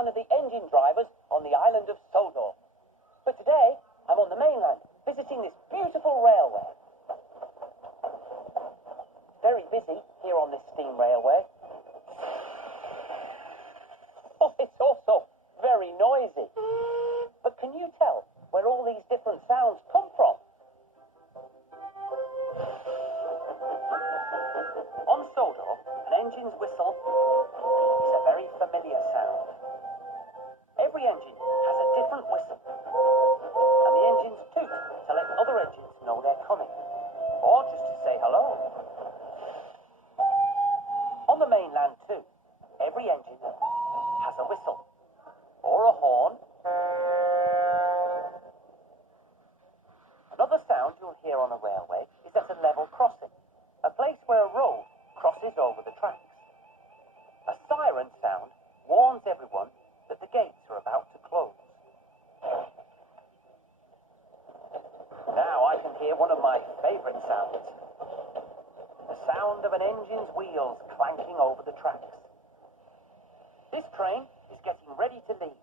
one of the engine drivers on the island of Sodor. But today, I'm on the mainland, visiting this beautiful railway. Very busy here on this steam railway. Oh, it's also very noisy. But can you tell where all these different sounds come from? On Sodor, an engine's whistle is a very familiar sound. Every engine has a different whistle, and the engines toot to let other engines know they're coming, or just to say hello. On the mainland too, every engine has a whistle, or a horn. Another sound you'll hear on a railway is at a level crossing, a place where a road crosses over the tracks. A siren sound warns everyone that the gates are about to close. Now I can hear one of my favourite sounds. The sound of an engine's wheels clanking over the tracks. This train is getting ready to leave.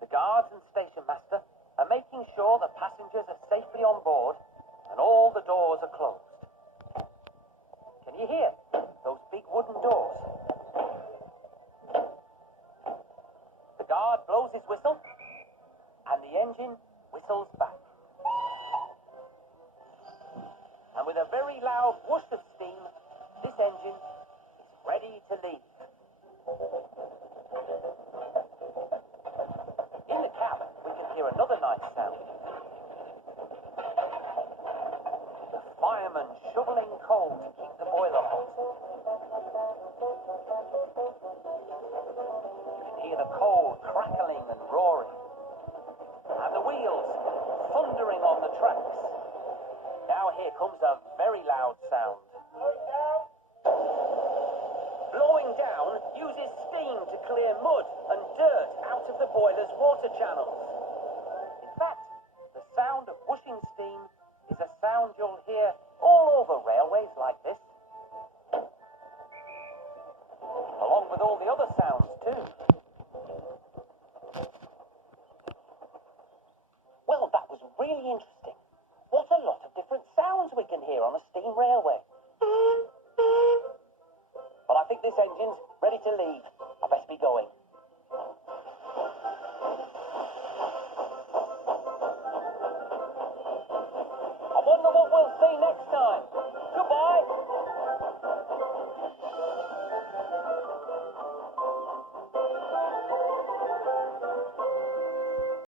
The guards and station master are making sure the passengers are safely on board and all the doors are closed. Can you hear those big wooden doors? The guard blows his whistle and the engine whistles back. And with a very loud whoosh of steam, this engine is ready to leave. In the cab, we can hear another nice sound. The fireman shoveling coal to keep the boiler hot. You can hear the coal crackling and roaring, and the wheels thundering on the tracks. Now here comes a very loud sound. Blowing down uses steam to clear mud and dirt out of the boiler's water channels. In fact, the sound of whooshing steam is a sound you'll hear all over railways like this. Along with all the other sounds too. Well, that was really interesting. What a lot of different sounds we can hear on a steam railway. But I think this engine's ready to leave. I best be going.